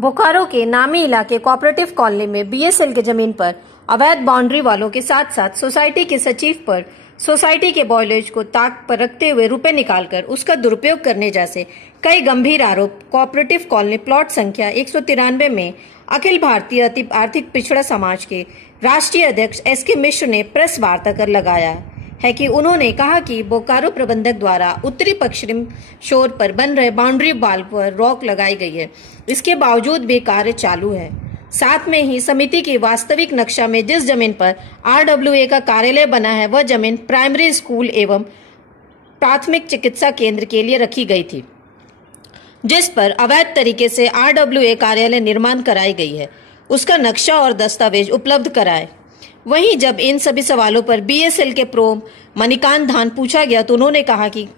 बोकारो के नामी इलाके कोऑपरेटिव कॉलोनी में बीएसएल के जमीन पर अवैध बाउंड्री वालों के साथ साथ सोसाइटी के सचिव पर सोसाइटी के बॉयलेज को ताक पर रखते हुए रुपए निकालकर उसका दुरुपयोग करने जैसे कई गंभीर आरोप कोऑपरेटिव कॉलोनी प्लॉट संख्या 193 में अखिल भारतीय आर्थिक पिछड़ा समाज के राष्ट्रीय अध्यक्ष एसके मिश्र ने प्रेस वार्ता कर लगाया है कि उन्होंने कहा कि बोकारो प्रबंधक द्वारा उत्तरी पश्चिम शोर पर बन रहे बाउंड्री वाल पर रोक लगाई गई है। इसके बावजूद भी कार्य चालू है। साथ में ही समिति की वास्तविक नक्शा में जिस जमीन पर आरडब्ल्यूए का कार्यालय बना है वह जमीन प्राइमरी स्कूल एवं प्राथमिक चिकित्सा केंद्र के लिए रखी गई थी, जिस पर अवैध तरीके से आरडब्ल्यूए कार्यालय निर्माण कराई गई है, उसका नक्शा और दस्तावेज उपलब्ध कराए। वहीं जब इन सभी सवालों पर बीएसएल के प्रो मणिकांत धान पूछा गया तो उन्होंने कहा कि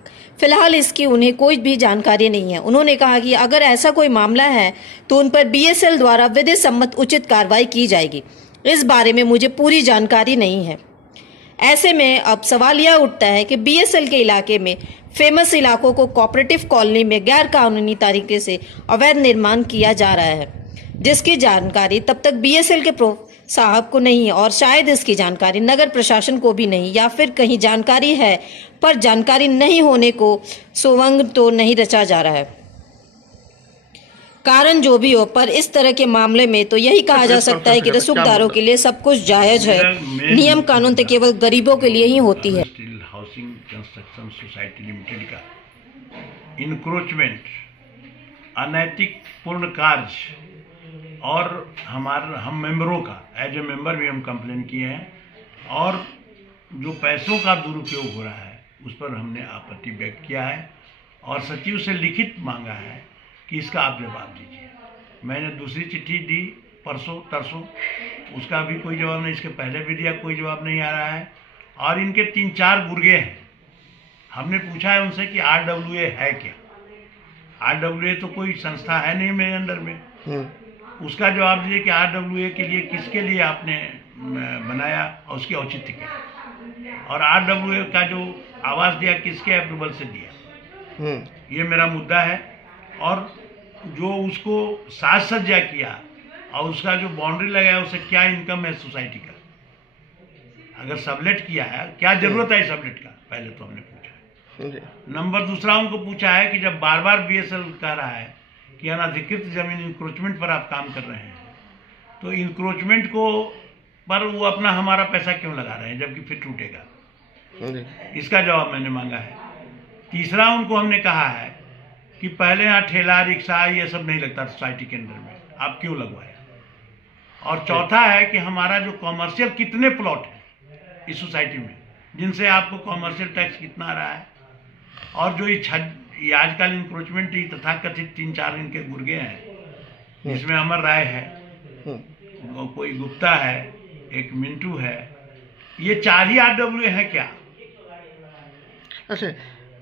फिलहाल इसकी उन्हें कोई भी जानकारी नहीं है। उन्होंने कहा कि अगर ऐसा कोई मामला है तो उन पर बीएसएल द्वारा विधि सम्मत उचित कार्रवाई की जाएगी। इस बारे में मुझे पूरी जानकारी नहीं है। ऐसे में अब सवाल यह उठता है कि बीएसएल के इलाके में फेमस इलाकों को कोऑपरेटिव कॉलोनी में गैर कानूनी तरीके से अवैध निर्माण किया जा रहा है, जिसकी जानकारी तब तक बीएसएल के प्रो साहब को नहीं है और शायद इसकी जानकारी नगर प्रशासन को भी नहीं, या फिर कहीं जानकारी है पर जानकारी नहीं होने को सोवंग तो नहीं रचा जा रहा है। कारण जो भी हो, पर इस तरह के मामले में तो यही कहा जा सकता है कि रसूखदारों के लिए सब कुछ जायज है। नियम कानून तो केवल गरीबों के लिए ही होती है। Steel housing construction society limited का इंक्रोचमेंट, अनैतिक पूर्ण कार्य और हम मेंबरों का एज ए मेंबर भी हम कंप्लेन किए हैं और जो पैसों का दुरुपयोग हो रहा है उस पर हमने आपत्ति व्यक्त किया है और सचिव से लिखित मांगा है कि इसका आप जवाब दीजिए। मैंने दूसरी चिट्ठी दी परसों तरसों, उसका भी कोई जवाब नहीं, इसके पहले भी दिया, कोई जवाब नहीं आ रहा है। और इनके 3-4 गुर्गे हैं। हमने पूछा है उनसे कि आरडब्ल्यूए है क्या। आरडब्ल्यूए तो कोई संस्था है नहीं मेरे अंडर में। उसका जवाब दीजिए कि आरडब्ल्यूए के लिए किसके लिए आपने बनाया और उसकी औचित्य क्या, और आरडब्ल्यूए का जो आवास दिया किसके अप्रूवल से दिया, ये मेरा मुद्दा है। और जो उसको साज सज्जा किया और उसका जो बाउंड्री लगाया उसे क्या इनकम है सोसाइटी का, अगर सबलेट किया है क्या जरूरत है सबलेट का, पहले तो हमने पूछा है। नंबर दूसरा उनको पूछा है कि जब बार बार बीएसएल कह रहा है कि अनधिकृत जमीन इंक्रोचमेंट पर आप काम कर रहे हैं, तो इंक्रोचमेंट को पर वो अपना हमारा पैसा क्यों लगा रहे हैं जबकि फिर टूटेगा, इसका जवाब मैंने मांगा है। तीसरा उनको हमने कहा है कि पहले यहाँ ठेला रिक्शा ये सब नहीं लगता सोसाइटी के अंदर में, आप क्यों लगवाया। और चौथा है कि हमारा जो कॉमर्शियल कितने प्लॉट है इस सोसाइटी में जिनसे आपको कॉमर्शियल टैक्स कितना आ रहा है, और जो ये आजकल इंक्रोचमेंट ही तथाकथित 3-4 इनके गुर्गे हैं, जिसमें अमर राय है, कोई गुप्ता है, एक मिंटू है, ये 4 ही आरडब्ल्यू है क्या। अच्छा,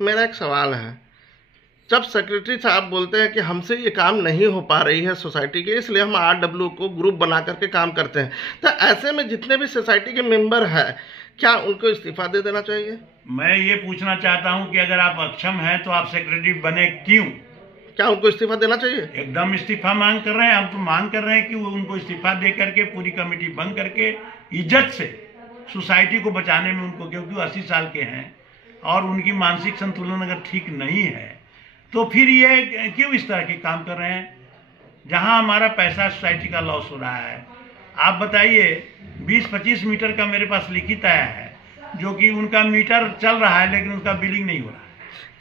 मेरा एक सवाल है, जब सेक्रेटरी साहब बोलते हैं कि हमसे ये काम नहीं हो पा रही है सोसाइटी के, इसलिए हम आरडब्ल्यू को ग्रुप बना करके काम करते हैं, तो ऐसे में जितने भी सोसाइटी के मेंबर हैं क्या उनको इस्तीफा दे देना चाहिए। मैं ये पूछना चाहता हूं कि अगर आप अक्षम हैं तो आप सेक्रेटरी बने क्यों, क्या उनको इस्तीफा देना चाहिए। एकदम इस्तीफा मांग कर रहे हैं, हम तो मांग कर रहे हैं कि वो उनको इस्तीफा दे करके पूरी कमेटी भंग करके इज्जत से सोसाइटी को बचाने में उनको, क्योंकि 80 साल के हैं और उनकी मानसिक संतुलन अगर ठीक नहीं है तो फिर ये क्यों इस तरह के काम कर रहे हैं जहां हमारा पैसा सोसाइटी का लॉस हो रहा है। आप बताइए, 20-25 मीटर का मेरे पास लिखित आया है जो कि उनका मीटर चल रहा है लेकिन उसका बिलिंग नहीं हो रहा है।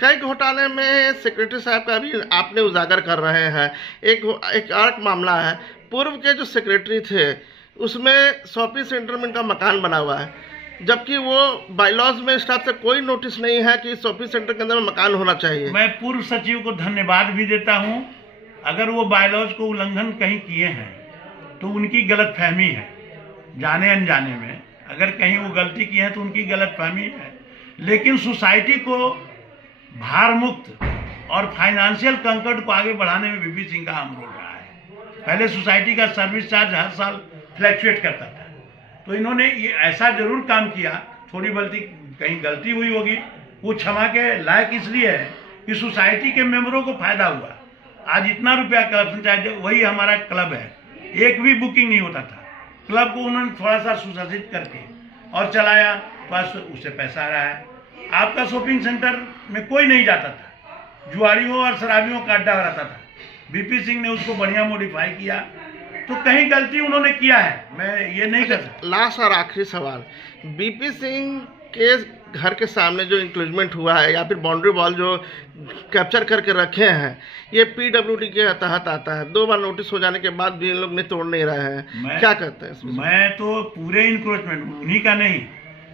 कई घोटाले में सेक्रेटरी साहब का भी आपने उजागर कर रहे हैं। एक और मामला है, पूर्व के जो सेक्रेटरी थे उसमें शॉपिंग सेंटर में इनका मकान बना हुआ है, जबकि वो बायलॉज में स्टाफ से कोई नोटिस नहीं है कि शॉपिंग सेंटर के अंदर में मकान होना चाहिए। मैं पूर्व सचिव को धन्यवाद भी देता हूं। अगर वो बायलॉज को उल्लंघन कहीं किए हैं तो उनकी गलतफहमी है, जाने अनजाने में अगर कहीं वो गलती की है तो उनकी गलतफहमी है, लेकिन सोसाइटी को भार मुक्त और फाइनेंशियल कंकड़ को आगे बढ़ाने में वीपी सिंह का अहम रोल रहा है। पहले सोसाइटी का सर्विस चार्ज हर साल फ्लैक्चुएट करता था, तो इन्होंने ये ऐसा जरूर काम किया, थोड़ी कहीं गलती हुई होगी, वो क्षमा के लायक इसलिए है कि सोसाइटी के मेंबरों को फायदा हुआ। आज इतना रुपया कलेक्शन चार्ज, वही हमारा क्लब है, एक भी बुकिंग नहीं होता था। क्लब को उन्होंने थोड़ा सा सुशासित करके और चलाया, बस उससे पैसा आ रहा है। आपका शॉपिंग सेंटर में कोई नहीं जाता था, जुआड़ियों और शराबियों का अड्डा रहता था। बीपी सिंह ने उसको बढ़िया मॉडिफाई किया, तो कहीं गलती उन्होंने किया है, मैं ये नहीं कर सकता। लास्ट और आखिरी सवाल, बीपी सिंह के घर के सामने जो इंक्रोचमेंट हुआ है या फिर बाउंड्री वॉल जो कैप्चर करके रखे हैं, ये पीडब्ल्यूडी के तहत आता है। 2 बार नोटिस हो जाने के बाद भी इन लोग ने तोड़ नहीं रहे हैं, क्या कहते हैं इसमें? मैं तो पूरे इंक्रोचमेंट उन्हीं का नहीं,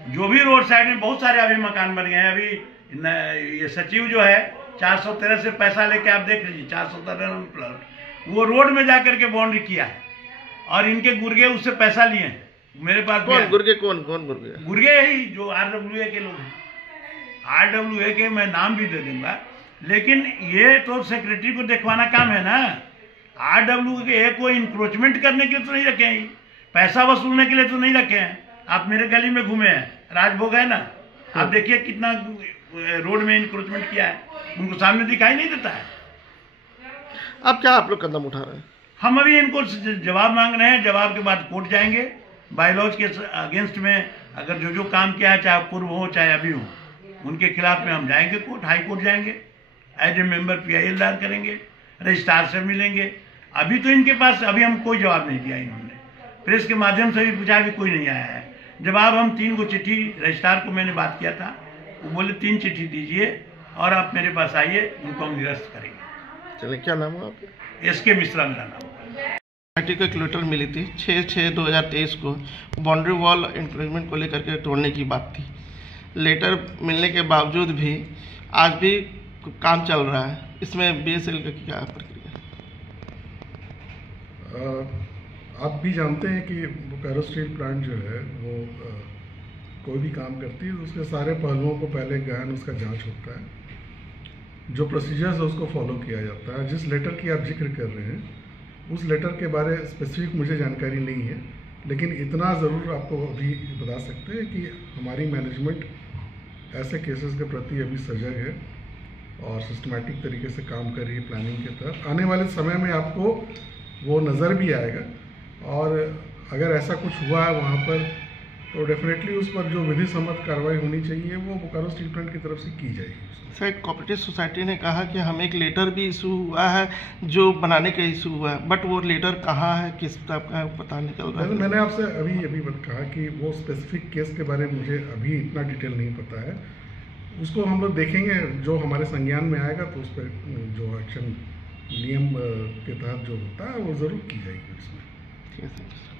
जो भी रोड साइड में बहुत सारे अभी मकान बन गए हैं। अभी ये सचिव जो है 413 से पैसा लेके आप देख लीजिए, 413 प्लॉट वो रोड में जाकर के बाउंड्री किया है, और इनके गुर्गे उससे पैसा लिए हैं। मेरे पास कौन गुर्गे? कौन गुर्गे? गुर्गे ही जो RWA के लोग हैं, RWA के मैं नाम भी दे दूंगा, लेकिन ये तो सेक्रेटरी को देखवाना काम है ना। RWA को इंक्रोचमेंट करने के लिए तो नहीं रखे हैं, पैसा वसूलने के लिए तो नहीं रखे हैं। आप मेरे गली में घूमे हैं, राजभोग है ना, आप देखिए कितना रोड में इंक्रोचमेंट किया है, उनको सामने दिखाई नहीं देता है। अब क्या आप लोग कदम उठा रहे हैं? हम अभी इनको जवाब मांग रहे हैं, जवाब के बाद कोर्ट जाएंगे। बायलॉज के अगेंस्ट में अगर जो काम किया है, चाहे पूर्व हो चाहे अभी हो, उनके खिलाफ में हम जाएंगे कोर्ट, हाई कोर्ट जाएंगे, एज ए मेंबर PIL दायर करेंगे, रजिस्ट्रार से मिलेंगे। अभी तो इनके पास अभी हम कोई जवाब नहीं दिया, इन्होंने प्रेस के माध्यम से भी पूछा, भी कोई नहीं आया है जवाब। हम 3 को चिट्ठी रजिस्ट्रार को मैंने बात किया था, वो बोले 3 चिट्ठी दीजिए और आप मेरे पास आइए, उनको हम निरस्त करेंगे। चलिए, क्या नाम है आपका? SK मिश्रा मेरा नाम। सोसाइटी को एक लेटर मिली थी 6/6/2023 को, बाउंड्री वॉल इंक्रोचमेंट को लेकर के तोड़ने की बात थी। लेटर मिलने के बावजूद भी आज भी काम चल रहा है, इसमें BSL का क्या प्रक्रिया? आप भी जानते हैं कि बोकारो स्टील प्लांट जो है वो कोई भी काम करती है तो उसके सारे पहलुओं को पहले गहन उसका जांच होता है, जो प्रोसीजर्स है उसको फॉलो किया जाता है। जिस लेटर की आप जिक्र कर रहे हैं उस लेटर के बारे स्पेसिफिक मुझे जानकारी नहीं है, लेकिन इतना ज़रूर आपको अभी बता सकते हैं कि हमारी मैनेजमेंट ऐसे केसेस के प्रति अभी सजग है और सिस्टमैटिक तरीके से काम कर रही है प्लानिंग के तहत। आने वाले समय में आपको वो नज़र भी आएगा, और अगर ऐसा कुछ हुआ है वहाँ पर तो डेफिनेटली उस पर जो विधि सम्मत कार्रवाई होनी चाहिए वो बोकारो स्टील प्लांट की तरफ से की जाएगी। सर, कोऑपरेटिव सोसाइटी ने कहा कि हमें एक लेटर भी इशू हुआ है जो बनाने का इशू हुआ है, बट वो लेटर कहाँ है, किस टाइप का है, पता निकल रहा है? मैंने आपसे अभी कहा कि वो स्पेसिफिक केस के बारे में मुझे अभी इतना डिटेल नहीं पता है, उसको हम लोग देखेंगे, जो हमारे संज्ञान में आएगा तो उस पर जो एक्शन नियम के तहत जो होता है वो ज़रूर की जाएगी उसमें। ठीक है सर।